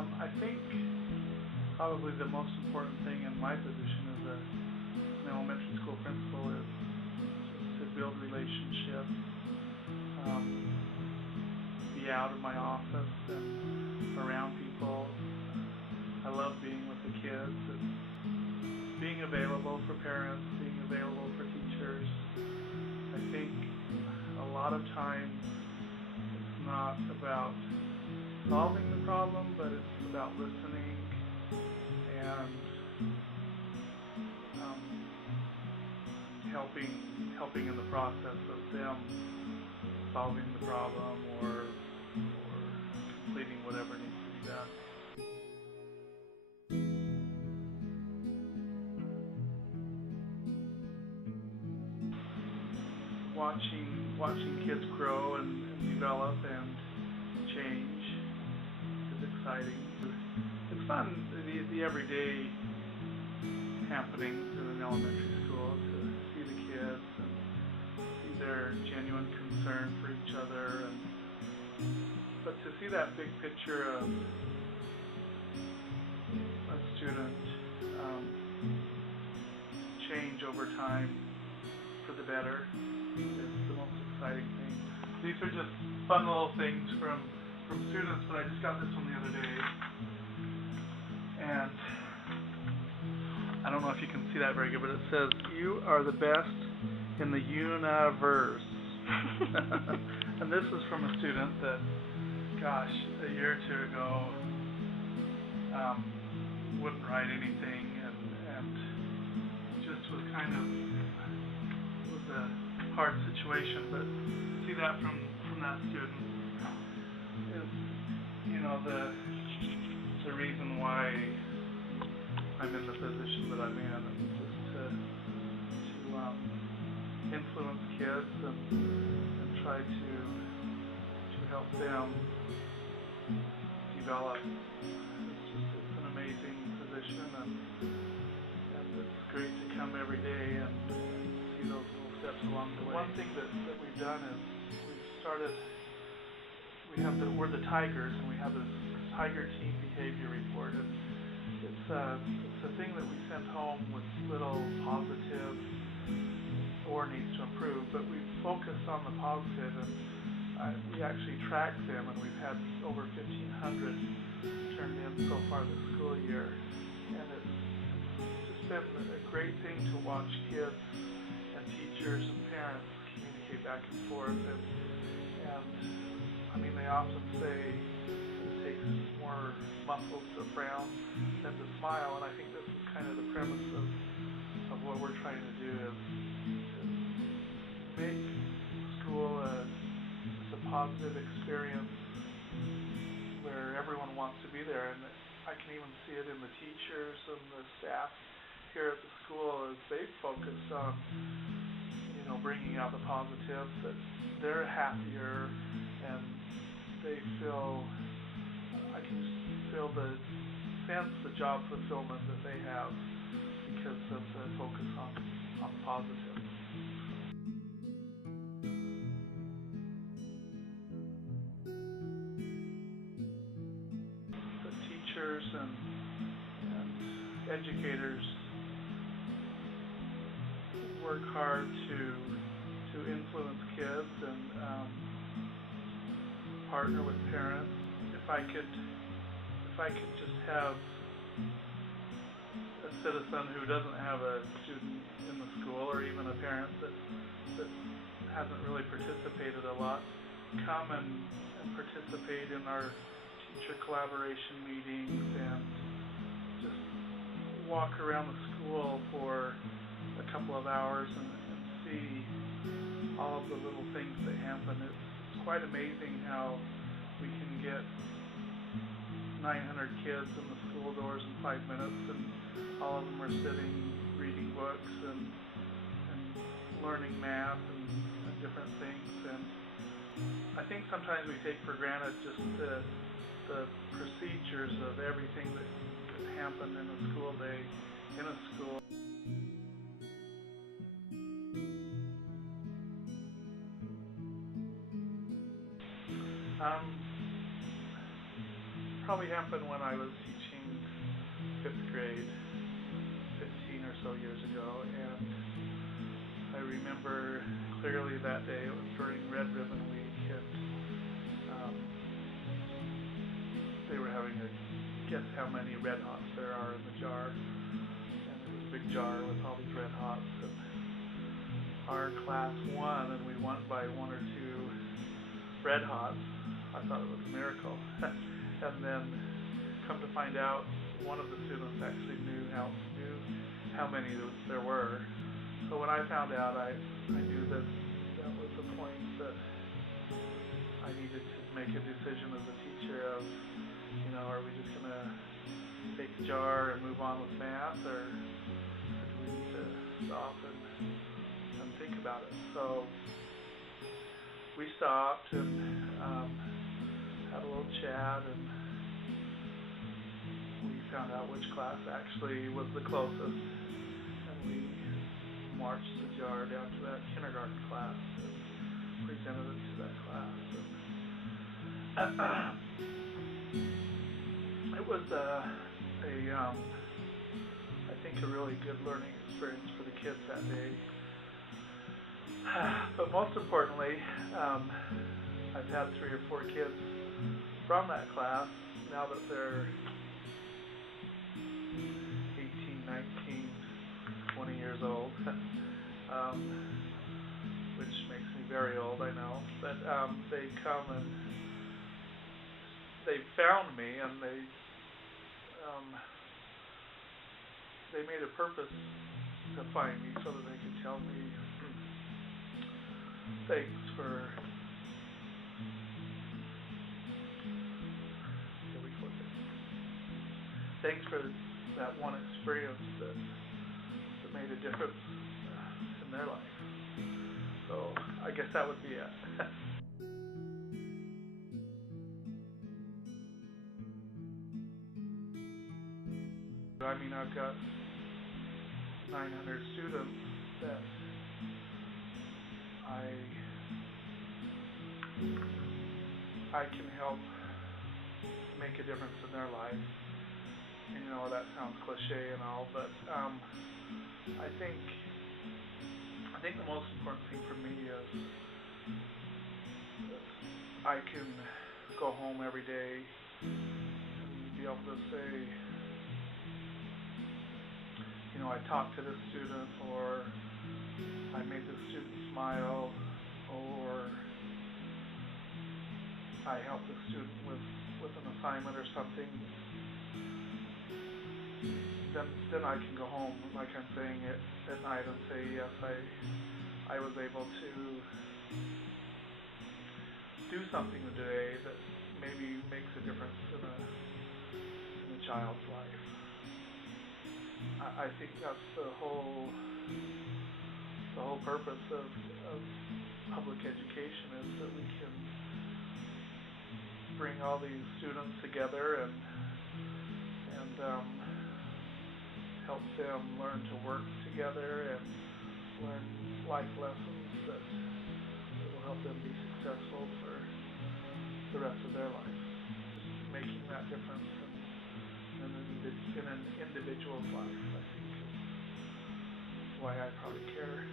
I think probably the most important thing in my position as an elementary school principal is to build relationships, be out of my office and around people. I love being with the kids and being available for parents, being available for teachers. I think a lot of times it's not about solving the problem, but it's about listening and helping in the process of them solving the problem or completing whatever needs to be done. Watching kids grow and develop and change is exciting. It's fun, the everyday happenings in an elementary school, to see the kids and see their genuine concern for each other, but to see that big picture of a student change over time for the better is the most exciting thing. These are just fun little things from students, but I just got this one the other day, and I don't know if you can see that very good, but it says, "You are the best in the universe." And this is from a student that, gosh, a year or two ago wouldn't write anything and just was kind of, it was a hard situation, but see that from that student is, the reason why I'm in the position that I'm in, and just to influence kids and try to help them develop. It's an amazing position, and it's great to come every day and see those little steps along the way. One thing that we've done is we're the Tigers, and we have this Tiger Team Behavior Report, and it's a thing that we send home with little positive or needs to improve, but we focus on the positive, and we actually track them, and we've had over 1,500 turned in so far this school year, and it's just been a great thing to watch kids and teachers and parents communicate back and forth, and I mean, they often say it takes more muscles to frown than to smile, and I think this is kind of the premise of what we're trying to do, is make school just a positive experience where everyone wants to be there. And I can even see it in the teachers and the staff here at the school as they focus on bringing out the positives, that they're happier and they feel, I can just feel the job fulfillment that they have because of the focus on positive. The teachers and educators work hard to influence kids and partner with parents. If I could just have a citizen who doesn't have a student in the school, or even a parent that hasn't really participated a lot, come and participate in our teacher collaboration meetings and just walk around the school for a couple of hours and see all of the little things that happen. It's quite amazing how we can get 900 kids in the school doors in 5 minutes, and all of them are sitting reading books and learning math and different things. And I think sometimes we take for granted just the procedures of everything that happened in a school day in a school. probably happened when I was teaching 5th grade, 15 or so years ago, and I remember clearly that day. It was during Red Ribbon Week, and they were having a guess how many Red Hots there are in the jar, and it was a big jar with all these Red Hots, and our class won, and we won by 1 or 2 Red Hots. I thought it was a miracle. And then come to find out, one of the students actually knew how many there were. So when I found out, I knew that was the point that I needed to make a decision as a teacher of, are we just going to take the jar and move on with math, or do we need to stop and think about it? So we stopped and had a little chat, and we found out which class actually was the closest, and we marched the jar down to that kindergarten class and presented it to that class. And it was I think a really good learning experience for the kids that day. But most importantly, I've had 3 or 4 kids from that class now that they're 18, 19, 20 years old, which makes me very old, I know. But they come and they found me, and they made a purpose to find me so that they could tell me thanks for that one experience that made a difference in their life. So I guess that would be it. I mean, I've got 900 students that I can help make a difference in their life. And that sounds cliche and all, but I think the most important thing for me is that I can go home every day and be able to say, I talked to this student, or I made this student smile, or I helped the student with an assignment or something. Then I can go home, like I'm saying it at night, and say, yes, I was able to do something today that maybe makes a difference in a child's life. I think that's the whole purpose of public education, is that we can bring all these students together and help them learn to work together and learn life lessons that will help them be successful for the rest of their life. Just making that difference in an individual's life, I think, is why I probably care.